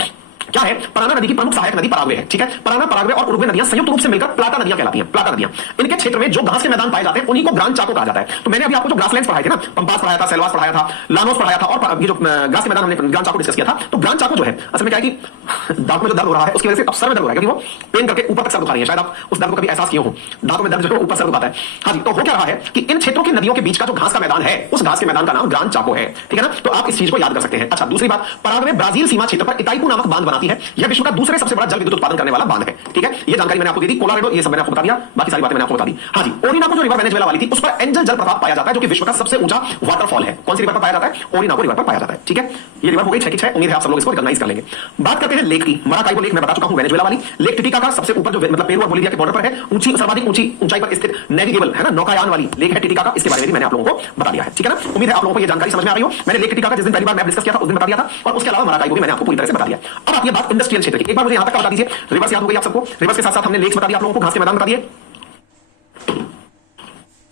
क्या है, पराना नदी की प्रमुख सहायक नदी पराग्वे है, ठीक है। पराना, पराग्वे और उरुग्वे नदियां संयुक्त रूप से मिलकर प्लाटा नदियां कहलाती हैं। प्लाटा नदियां, इनके क्षेत्र में जो घास के मैदान पाए जाते हैं उन्हीं को ग्रांड चाको कहा जाता है। तो मैंने अभी आपको जो ग्रासलैंड्स पढ़ाए थे ना, पंपास पढ़ाया था, सेल्वास पढ़ाया था, लानोस पढ़ाया था, और ये जो घास के मैदान हमने ग्रांड चाको डिस्कस किया था। तो ग्रांड चाको जो है असल में क्या है कि दांत में जो दर्द हो रहा है उसकी वजह से अब सर में दर्द हो रहा है, क्योंकि वो पेन करके ऊपर तक सर दुखा रही है। शायद आप उस दर्द को कभी एहसास किए हो, दांतों में दर्द जो है ऊपर सर दुखाता है। हाँ जी, तो हो क्या रहा है कि इन क्षेत्रों की नदियों के बीच का जो घास का मैदान है, उस घास के मैदान का नाम ग्रांड चाको है, ठीक है ना। तो आप इस चीज को याद कर सकते हैं। अच्छा, दूसरी बात, पराग्वे ब्राजील सीमा क्षेत्र पर इटाइपू नामक बांध बनाती है। यह विश्व का दूसरे सबसे बड़ा जल विद्युत उत्पादन करने वाला बांध है, ठीक है। ये जानकारी मैंने आपको दी थी। कोलोराडो, ये सब मैंने आपको बता दिया, बाकी सारी बातें मैंने आपको बता दी। हाँ जी, ओरिनाको जो रिवर वेनेजुएला वाली थी, उस पर एंजल जलप्रपात पाया जाता है, जो कि विश्व का सबसे ऊंचा वाटरफॉल है। कौन सी रिवर पर पाया जाता है? ओरिनाको रिवर पर पाया जाता है, ठीक है। ये रिवर हो गई 6 की 6। उम्मीद है आप सब लोग इसको रिकॉग्नाइज कर लेंगे। बात करते हैं लेक की। मराकाइबो लेक मैं बता चुका हूं, वेनेजुएला वाली। लेक टिटिकाका सबसे ऊपर जो मतलब पेरू और बोलिविया के बॉर्डर पर है, ऊंची, सर्वाधिक ऊंची ऊंचाई पर स्थित नेविगेबल है ना, नौकायान वाली लेक है टिटिकाका। इसके बारे में भी मैंने आप लोगों को बता दिया है, ठीक है ना। उम्मीद है आप लोगों को ये जानकारी समझ में आ रही हो। मैंने लेक टिटिकाका जिस दिन पहली बार मैप डिस्कस किया था उस दिन बता दिया था, और उसके अलावा मराकाइबो भी मैंने आपको पूरी तरह से बता दिया। अब आती है बात इंडस्ट्रियल क्षेत्र की। एक बार मुझे यहां तक बता दीजिए, रिवर्स याद हो गई आप सबको। रिवर्स के साथ साथ हमने लेक्स बता दिया आप लोगों को, घास के मैदान बता दिए,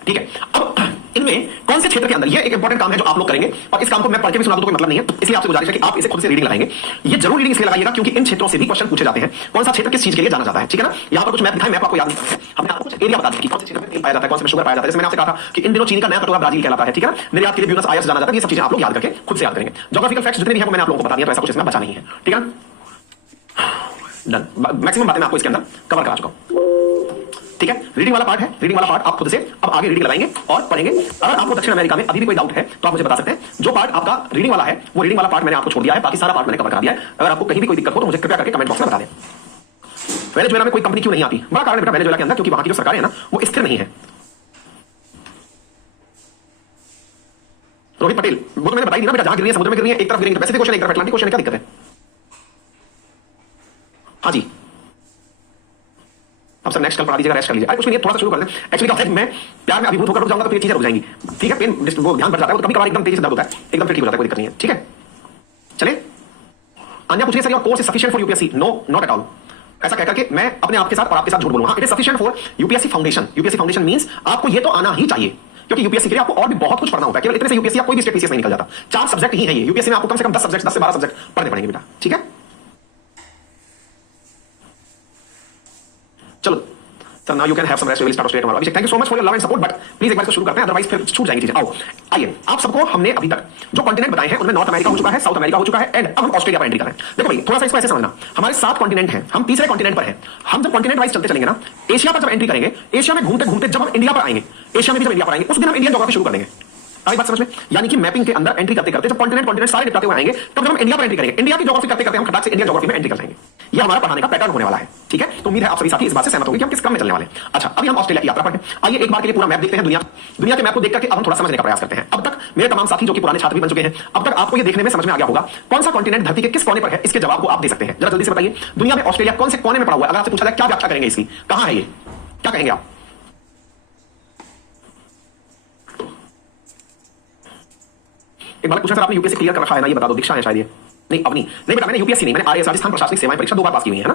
ठीक है। अब इनमें कौन से क्षेत्र के अंदर, ये एक इंपॉर्टेंट काम है जो आप लोग करेंगे, और इस काम को मैं पढ़ के भी सुना दूं तो कोई मतलब नहीं है, इसलिए आपसे गुजारिश है कि आप इसे खुद से रीडिंग लगाएंगे। ये जरूर रीडिंग इसलिए लगाइएगा क्योंकि इन क्षेत्रों से भी क्वेश्चन पूछे जाते हैं। कौन सा क्षेत्र किस चीज के लिए जाना जाता है, ठीक है ना। यहां पर कुछ मैप दिखाएं, मैप आपको याद नहीं है, हमने आपको कुछ एरिया बता दिया कि कौन से क्षेत्र में तेल पाया जाता है, कौन से में शुगर पाया जाता है। जैसे मैंने आपसे कहा था कि इन दिनों चीनी का नया कटोरा ब्राजील कहलाता है, ठीक है ना। निर्यात के लिए ब्यूनस आयर्स जाना जाता है। ये सब चीजें आप लोग याद करके खुद से याद करेंगे। ज्योग्राफिकल फैक्ट्स जितने भी हैं वो मैंने आप लोगों को बता दिया, तो ऐसा कुछ इसमें बचा नहीं है, ठीक है ना। डन, मैक्सिमम बातें मैं आपको इसके अंदर कवर करा चुका हूं, ठीक है। रीडिंग वाला पार्ट है, रीडिंग वाला पार्ट आप खुद से अब आगे रीडिंग लगाएंगे और पढ़ेंगे। अगर आपको दक्षिण अमेरिका में अभी भी कोई डाउट है तो आप मुझे बता सकते हैं। जो पार्ट आपका रीडिंग वाला है वो रीडिंग वाला पार्ट मैंने आपको छोड़ दिया है, बाकी सारा पार्ट मैंने कवर करा दिया है। अगर आपको कहीं भी कोई दिक्कत हो तो मुझे कृपया करके कमेंट बॉक्स में बता दें। वेनेजुएला में कोई कंपनी क्यों नहीं आती? बड़ा कारण बेटा वेनेजुएला के अंदर, क्योंकि वहां की जो सरकार है ना वो स्थिर नहीं है। रोहित पटेल, वो तो मैंने बताई दी ना बेटा, जहां गिर रही है समुद्र में गिर रही है, एक तरफ गिरेंगे तो पैसिफिक ओशन, एक तरफ अटलांटिक ओशन है, क्या दिक्कत है? हाँ जी, अब सर नेक्स्ट कल पढ़ा दीजिएगा, रेस्ट कर लीजिए। अरे कुछ नहीं, थोड़ा सा शुरू कर दें। एक्चुअली क्या है, मैं प्यार में अभिभूत होकर रुक जाऊंगा तो ये चीजें रुक जाएंगी, ठीक है। पेन वो ध्यान बढ़ जाता है, तो कभी कभार एकदम तेजी से दर्द होता है, एकदम फिर ठीक हो जाता है, कोई दिक्कत नहीं है, ठीक है। चले, अन्य पूछिए sir your course is sufficient for UPSC? No, not at all. ऐसा कहकर के मैं अपने आपके साथ और आपके साथ झूठ बोलूंगा। It is sufficient for UPSC foundation. UPSC foundation means आपको ये तो आना ही चाहिए, क्योंकि यूपीएससी के लिए आपको और भी बहुत कुछ पढ़ना होता है। केवल इतने से यूपीएससी कोई भी स्टेट पीसीएस नहीं निकल जाता। 4 सब्जेक्ट ही है ये यूपीएससी में, आपको कम से कम 10 सब्जेक्ट, 10 से 12 सब्जेक्ट पढ़ने पड़ेंगे बेटा, ठीक है। चलो sir, now you can have some rest, we will start straight tomorrow. Abhishek, thank you so much for your love and support, but please एक बार इसको शुरू करते हैं, अदरवाइज फिर छूट जाएंगी चीजें। आओ आइए, आप सबको हमने अभी तक जो कॉन्टिनेंट बताए हैं उनमें नॉर्थ अमेरिका हो चुका है, साउथ अमेरिका हो चुका है, एंड अब हम ऑस्ट्रेलिया पर एंट्री कर रहे हैं। देखो भाई, थोड़ा सा इसको ऐसे समझना, हमारे 7 कॉन्टिनेंट हैं, हम तीसरे कॉन्टिनेंट पर हैं। हम जब कॉन्टिनेंट वाइज चलते चलेंगे ना, एशिया पर जब एंट्री करेंगे, एशिया में घूमते घूमते जब हम इंडिया पर आएंगे, एशिया में भी जब इंडिया पर आएंगे, उस दिन हम इंडियन ज्योग्राफी शुरू कर देंगे। आई बात समझ में? यानी कि मैपिंग के अंदर एंट्री करते करते जब कॉन्टिनेंट सारे निपटाते हुए आएंगे, तब जब हम इंडिया पर एंट्री करेंगे, इंडिया की ज्योग्राफी करते करते हम खटाक से इंडियन ज्योग्राफी में एंट्री कर जाएंगे। ये हमारा पढ़ाने का पैटर्न होने वाला है, ठीक है। तो उम्मीद है आप सभी साथी इस बात से सहमत होंगे कि हम किस क्रम में चलने वाले हैं। अच्छा, अभी हम ऑस्ट्रेलिया की यात्रा पर हैं। आइए एक बार के लिए पूरा मैप देखते हैं, दुनिया के मैप को देखकर के अब हम थोड़ा समझने का प्रयास करते हैं। अब तक मेरे तमाम साथी जो कि पुराने छात्र भी बन चुके हैं, अब तक आपको ये देखने में समझ में आ गया होगा कौन सा कॉन्टिनेंट धरती के किस कोने पर है। इसके जवाब को आप दे सकते हैं, जरा जल्दी से बताइए। दुनिया में ऑस्ट्रेलिया कौन से कोने में पड़ा हुआ है? अगर आपसे पूछा जाए क्या व्याख्या करेंगे इसकी, कहां है ये, क्या कहेंगे आप? एक बार पूछा सर आपने यूपीएससी क्लियर कर रखा है ना, ये बता दो। दीक्षा है शायद ये, नहीं अवनी, नहीं बेटा मैंने यूपीएससी नहीं, मैंने आईएएस राजस्थान प्रशासनिक सेवाएं परीक्षा 2 बार पास की हुई है ना।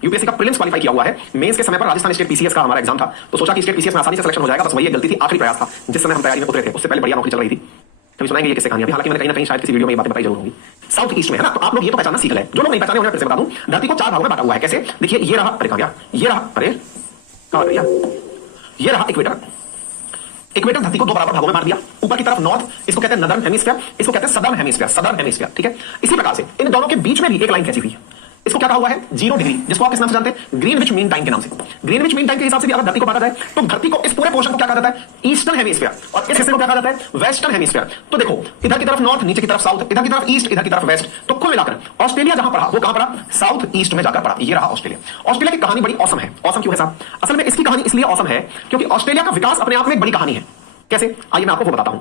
यूपीएससी का प्रीलिम्स क्वालीफाई किया हुआ है। मेंस के समय पर राजस्थान स्टेट पीसीएस का हमारा एग्जाम था, तो सोचा कि स्टेट पीसीएस में आसानी से सिलेक्शन हो जाएगा, बस वही गलती थी, आखिरी प्रयास था जिस समय हम तैयारी में उतरे थे। उससे पहले बढ़िया नौकरी चल रही थी। कभी सुनाएंगे ये किससे कहानी, हालांकि मैंने कहीं ना कहीं शायद किसी वीडियो में ये बातें बताई जरूर होंगी। साउथ ईस्ट में है ना, तो आप लोग ये तो पहचानना सीख लें। जो लोग नहीं पहचाने उन्हें फिर से बता दूं, धरती को 4 भागों में बांटा हुआ है। कैसे? देखिए, ये रहा, अरे कहां गया, ये रहा, अरे कहां गया, ये रहा इक्वेटर। इक्वेटर धरती को 2 बराबर भागों में बांट दिया। ऊपर की तरफ नॉर्थ, इसको कहते हैं नदर्न हेमिस्फीयर, इसको कहते हैं सदर्न हेमिस्फीयर, सदर्न हेमिस्फीयर, ठीक है। इसी प्रकार से इन दोनों के बीच में भी एक लाइन खींची हुई है। इसको क्या कहा हुआ है? 0 डिग्री, जिसको आप किस नाम से जानते हैं? ग्रीनविच मीन टाइम के नाम से। ग्रीनविच मीन टाइम के हिसाब से भी अगर धरती को बांटा जाए तो धरती को, इस पूरे पोर्शन को क्या कहा जाता है? ईस्टर्न हेमिस्फीयर, और इस हिस्से को क्या कहा जाता है? Western hemisphere. तो देखो, इधर की तरफ नॉर्थ, नीचे की तरफ साउथ, इधर की तरफ ईस्ट, इधर की तरफ वेस्ट। तो कुल मिलाकर ऑस्ट्रेलिया जहां पड़ा वो कहां पड़ा? साउथ ईस्ट में जाकर पड़ा। ये रहा ऑस्ट्रेलिया। ऑस्ट्रेलिया की कहानी बड़ी औसम है। औसम क्यों है साहब? असल में इसकी कहानी इसलिए औसम है क्योंकि ऑस्ट्रेलिया का विकास अपने आप में एक बड़ी कहानी है। कैसे? आइए मैं आपको वो बताता हूं।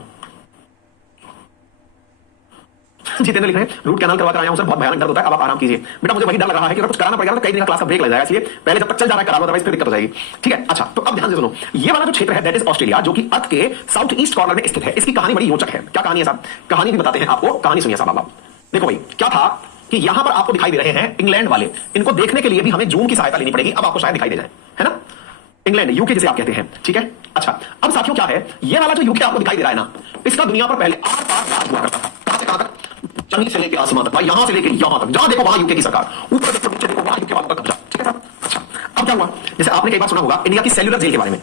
जितेंद्र लिख रहे हैं, रूट कैनाल करवा कर आया हूं सर, बहुत भयानक दर्द होता है, अब आप आराम कीजिए। बेटा मुझे वही डर लग रहा है कि अगर कुछ कराना पड़ेगा तो कई दिन का क्लास का ब्रेक लग जाएगा, इसलिए पहले जब तक चल जा रहा है करा लो, अदरवाइज फिर दिक्कत हो जाएगी, ठीक है। अच्छा, तो अब ध्यान से सुनो, ये वाला जो क्षेत्र है दैट इज ऑस्ट्रेलिया, जो कि अर्थ के साउथ ईस्ट कॉर्नर में स्थित है। इसकी कहानी बड़ी रोचक है। क्या कहानी है साहब? कहानी भी बताते हैं आपको, कहानी सुनिए साहब आप। देखो भाई, क्या था कि यहां पर आपको दिखाई दे रहे हैं इंग्लैंड वाले, इनको देखने के लिए भी हमें जूम की सहायता लेनी पड़ेगी। अब आपको शायद दिखाई दे जाए, है ना। इंग्लैंड, यूके जिसे आप कहते हैं, ठीक है। अच्छा, अब साथियों क्या है, ये वाला जो यूके आपको दिखाई दे रहा है ना, इसका दुनिया पर पहले आर पार राज हुआ करता था। कहां से कहां तक? जमीन से लेकर आसमान तक, यहां से लेकर यहां तक, जहां देखो वहां यूके की सरकार, ऊपर देखो नीचे देखो वहां यूके वालों का कब्जा, ठीक है साहब। अच्छा, अब क्या हुआ, जैसे आपने कई बार सुना होगा इंडिया की सेल्यूलर जेल के बारे में,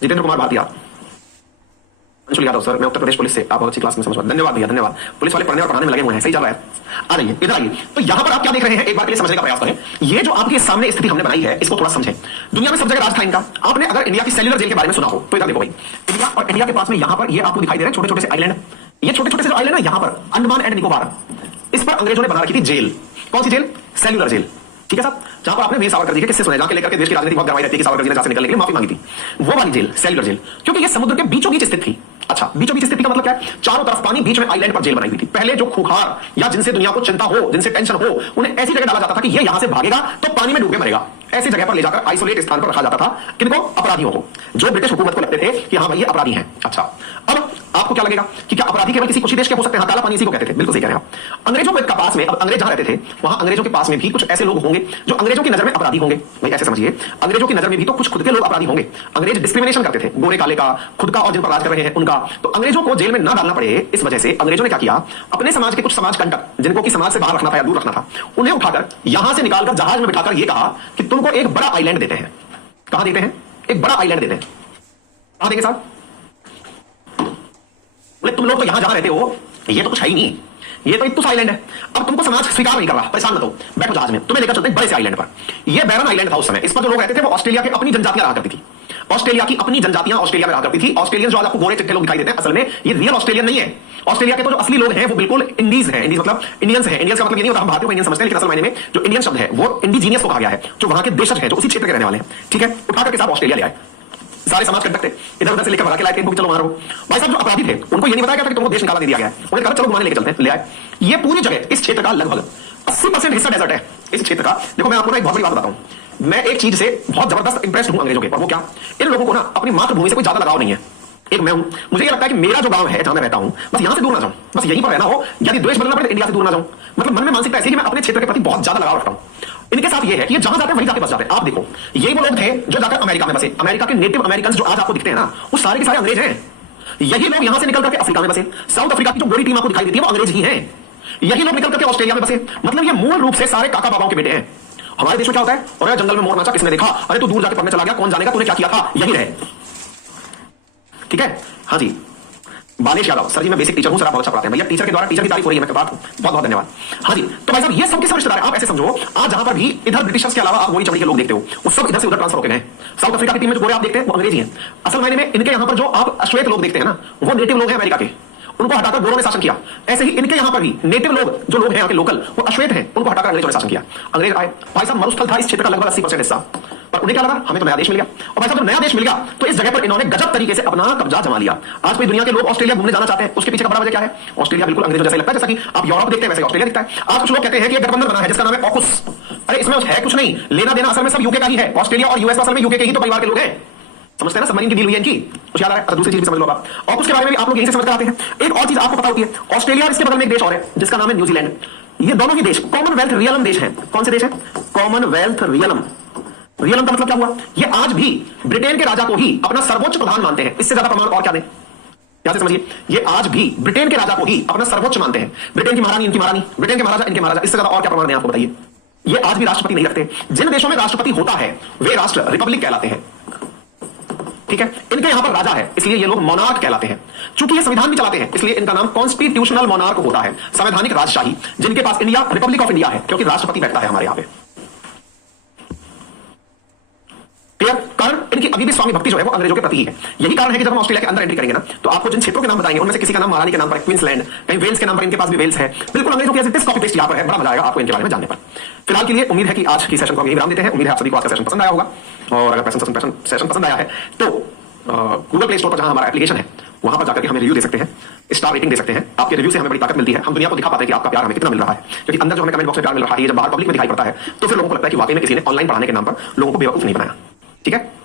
जितेंद्र कुमार भाटिया, अंशुल यादव सर, मैं उत्तर प्रदेश पुलिस से, आप बहुत अच्छी क्लास में समझ, धन्यवाद भैया, धन्यवाद। पुलिस वाले पढ़ने और पढ़ाने में लगे हुए हैं, सही चल रहा है। आ जाइए, इधर आइए। तो यहां पर आप क्या देख रहे हैं, एक बार के लिए समझने का प्रयास करें। ये जो आपके सामने स्थिति हमने बनाई है, इसको थोड़ा समझें। दुनिया में सब जगह राज था इनका। आपने अगर इंडिया की सेल्यूलर जेल के बारे में सुना हो तो इधर देखो भाई, इंडिया और इंडिया के पास में यहां पर ये आपको दिखाई दे रहे हैं छोटे छोटे से आइलैंड। ये छोटे छोटे से जो आइलैंड है यहां पर, अंडमान एंड निकोबार, इस पर अंग्रेजों ने बना रखी थी जेल। कौन सी जेल? सेल्यूलर जेल, ठीक है साहब। जहां पर आपने वीर सावरकर जी के किस्से सुने, जहां के लेकर के देश की राजनीति बहुत गरमाई रहती है कि सावरकर जी ने जहां से निकलने के लिए माफी मांगी थी, वो वाली जेल सेल्यूलर जेल, क्योंकि ये समुद्र के बीचों बीच स्थित थी। अच्छा, बीचों बीच स्थिति का मतलब क्या है? चारों तरफ पानी, बीच में आइलैंड पर जेल बनाई हुई थी। पहले जो खूंखार या जिनसे दुनिया को चिंता हो, जिनसे टेंशन हो, उन्हें ऐसी जगह डाला जाता था कि ये यहां से भागेगा तो पानी में डूब के मरेगा। ऐसी जगह पर ले जाकर आइसोलेट स्थान पर रखा जाता था। किनको? अपराधियों को, जो ब्रिटिश हुकूमत को लगते थे कि हाँ भाई ये अपराधी हैं। अच्छा, अब आपको क्या लगेगा कि क्या अपराधी केवल किसी कुछ ही देश के हो सकते हैं? काला पानी इसी को कहते थे, बिल्कुल सही कह रहे हैं आप। अंग्रेजों के पास में, अब अंग्रेज जहां रहते थे वहां अंग्रेजों के पास में भी कुछ ऐसे लोग होंगे जो अंग्रेजों की नजर में अपराधी होंगे। भाई ऐसे समझिए, अंग्रेजों की नजर में भी तो कुछ खुद के लोग अपराधी होंगे। अंग्रेज डिस्क्रिमिनेशन करते थे, गोरे काले का, खुद का और जिन पर राज कर रहे हैं उनका। तो अंग्रेजों को जेल में ना डालना पड़े, इस वजह से अंग्रेजों ने क्या किया, अपने समाज के कुछ समाज कंटक, जिनको कि समाज से बाहर रखना था या दूर रखना था, उन्हें उठाकर यहां से निकालकर जहाज में बिठाकर यह कहा कि तुमको एक बड़ा आइलैंड देते हैं। कहां देते हैं? एक बड़ा आइलैंड देते हैं। कहां देंगे साहब? बोले तुम लोग तो यहां जहां रहते हो ये तो कुछ है ही नहीं, ये तो इत्तुस आइलैंड है। अब तुमको समाज स्वीकार नहीं कर रहा, परेशान मत हो, बैठो जहाज में, तुम्हें लेकर चलते हैं बड़े से आइलैंड पर। ये बैरन आइलैंड था उस समय। इस पर जो लोग रहते थे वो ऑस्ट्रेलिया के अपनी जनजातियां रहा करती थी। ऑस्ट्रेलिया की अपनी जनजातियां ऑस्ट्रेलिया में रहा करती थी। ऑस्ट्रेलियन जो आज आपको गोरे चिट्टे लोग दिखाई देते हैं, असल में ये रियल ऑस्ट्रेलियन नहीं है। ऑस्ट्रेलिया के तो जो असली लोग हैं वो बिल्कुल इंडीज हैं। इंडीज मतलब इंडियंस हैं। इंडियंस का मतलब ये नहीं होता हम भारतीयों को इंडियन समझते हैं, लेकिन असल मायने में जो इंडियन शब्द है वो इंडिजीनियस को कहा गया है, जो वहां के देशज हैं, जो उसी क्षेत्र के रहने वाले हैं। ठीक है, उठाकर के साथ ऑस्ट्रेलिया ले आए, सारे समाज कंटक थे, इधर उधर से लेकर भगा के लाए थे, चलो मारो। भाई साहब जो अपराधी थे उनको ये नहीं बताया गया था कि तुमको देश निकाला दे दिया गया है, उन्हें कहा चलो घुमाने लेके चलते हैं, ले आए। ये पूरी जगह, इस क्षेत्र का लगभग 80% हिस्सा डेजर्ट है इस क्षेत्र का। देखो मैं आपको ना एक बहुत बड़ी बात बताता हूं, मैं एक चीज से बहुत जबरदस्त इंप्रेस्ड हूं अंग्रेजों के, और वो क्या, इन लोगों को ना अपनी मातृभूमि से कोई ज्यादा लगाव नहीं है। एक मैं हूं, मुझे ये लगता है कि मेरा जो गांव है जहां मैं रहता हूं, बस यहां से दूर ना जाऊं, बस यहीं पर रहना हो, यदि द्वेष बदलना पड़े तो इंडिया से दूर ना जाऊं। मतलब मन में मानसिकता ऐसी कि मैं अपने क्षेत्र के प्रति बहुत ज्यादा लगाव रखता हूं। इनके साथ ये है कि ये जहां जाते हैं वहीं जाके बस जाते हैं। आप देखो, यही वो लोग थे जो जाकर अमेरिका में बसे। अमेरिका के नेटिव अमेरिकन जो आज आपको दिखते हैं ना, वो सारे के सारे अंग्रेज हैं। यही लोग यहां से निकल करके अफ्रीका में बसे। साउथ अफ्रीका की जो गोरी टीम आपको दिखाई देती है वो अंग्रेज ही हैं। यही लोग निकल करके ऑस्ट्रेलिया में बसे। मतलब ये मूल रूप से सारे काका बाबाओं के बेटे हैं। हमारे देश में क्या होता है, और जंगल में मोर नाचा किसने देखा, अरे तू दूर जाके पढ़ने चला गया, कौन जानेगा तूने क्या किया था, यही रहे। ठीक है, हाँ जी, बालेश यादव सर जी, मैं बेसिक टीचर हूं सर, आप बहुत अच्छा पढ़ाते हैं भैया, टीचर के द्वारा टीचर की तारीफ हो रही है, मैं बात हूं, बहुत बहुत धन्यवाद। हाँ जी, तो भाई साहब ये सब के सब रिश्तेदार आप ऐसे समझो, आज जहां पर भी इधर ब्रिटिशर्स के अलावा आप गोरी चमड़ी के लोग देखते हो, वो सब इधर से उधर ट्रांसफर हो गए हैं। साउथ अफ्रीका की टीम में जो गोरे आप देखते हैं वो अंग्रेजी हैं। असल मायने में इनके यहां पर जो आप अश्वेत लोग देखते हैं ना, वो नेटिव लोग हैं अमेरिका के, उनको हटाकर गोरों ने शासन किया। ऐसे ही इनके यहां पर भी नेटिव लोग जो लोग हैं यहाँ के लोकल, वो अश्वेत हैं, उनको हटाकर अंग्रेजों ने शासन किया। अंग्रेज आए, भाई साहब मरुस्थल था इस क्षेत्र का लगभग 80% हिस्सा, पर उन्हें क्या लगा, हमें तो नया देश मिल गया। और भाई साहब जब नया देश मिल गया तो इस जगह पर इन्होंने गजब तरीके से अपना कब्जा जमा लिया। आज कोई दुनिया के लोग ऑस्ट्रेलिया घूमने जाना चाहते हैं, उसके पीछे का बड़ा वजह क्या है, ऑस्ट्रेलिया बिल्कुल अंग्रेजों जैसा लगता है, जैसा कि आप यूरोप देखते हैं वैसे ऑस्ट्रेलिया दिखता है। आज कुछ लोग कहते हैं कि एक गठबंधन बना है जिसका नाम है ऑकुस। अरे इसमें है कुछ नहीं, लेना देना असल में सब यूके का ही है। ऑस्ट्रेलिया और यूएस असल में यूके के ही तो परिवार के लोग हैं, समझते हैं ना, सबमरीन की डील हुई है इनकी, कुछ याद आ रहा है। दूसरी चीज भी समझ लो आप, और उसके बारे में भी आप लोग यहीं से समझ कर आते हैं। एक और चीज आपको पता होती है, ऑस्ट्रेलिया और इसके बगल में एक देश और है जिसका नाम है न्यूजीलैंड। ये दोनों ही देश कॉमनवेल्थ रियलम देश हैं। कौन से देश है? Commonwealth realm. रियलम का मतलब क्या हुआ, ये आज भी ब्रिटेन के राजा को ही अपना सर्वोच्च प्रधान मानते हैं। इससे ज्यादा प्रमाण और क्या दें, यहां से समझिए, ये आज भी ब्रिटेन के राजा को ही अपना सर्वोच्च मानते हैं। ब्रिटेन की महारानी इनकी महारानी, ब्रिटेन के महाराजा इनके महाराजा, इससे ज्यादा और क्या प्रमाण दें आपको बताइए। ये आज भी राष्ट्रपति नहीं रखते। जिन देशों में राष्ट्रपति होता है वे राष्ट्र रिपब्लिक कहलाते हैं। ठीक है, इनके यहां पर राजा है इसलिए ये लोग मोनार्क कहलाते हैं। चूंकि ये संविधान भी चलाते हैं इसलिए इनका नाम कॉन्स्टिट्यूशनल मोनार्क होता है, संवैधानिक राजशाही, जिनके पास इंडिया रिपब्लिक ऑफ इंडिया है, क्योंकि राष्ट्रपति बैठता है हमारे यहां पे। क्लियर? कारण इनकी अभी भी स्वामी भक्ति जो है वो अंग्रेजों के प्रति ही है। यही कारण है कि जब हम ऑस्ट्रेलिया के अंदर एंट्री करेंगे ना, तो आपको जिन क्षेत्रों के नाम बताएंगे उनमें से किसी का नाम महारानी के नाम पर, क्वींसलैंड, कहीं वेल्स के नाम पर, इनके पास भी वेल्स है, बिल्कुल अंग्रेजों के जैसे कॉपी पेस्ट यहां पर है। बड़ा मजा आएगा आपको इनके बारे में जानने पर। फिलहाल के लिए उम्मीद है कि आज की सेशन को हम यही विराम देते हैं। उम्मीद है आप सभी को आज का सेशन पसंद आया होगा, और अगर सेशन पसंद आया है तो गूगल प्ले स्टोर पर जहां हमारा एप्लीकेशन है वहां पर जाकर के हमें रिव्यू दे सकते हैं, स्टार रेटिंग दे सकते हैं। आपके रिव्यू से हमें बड़ी ताकत मिलती है, हम दुनिया को दिखा पाते हैं कि आपका प्यार हमें कितना मिल रहा है। क्योंकि अंदर जो हमें कमेंट बॉक्स में प्यार मिल रहा है, जब बाहर पब्लिक में दिखाई पड़ता है तो फिर लोगों को लगता है कि वाकई में किसी ने ऑनलाइन पढ़ाने के नाम पर लोगों को बेवकूफ नहीं बनाया। ठीक है।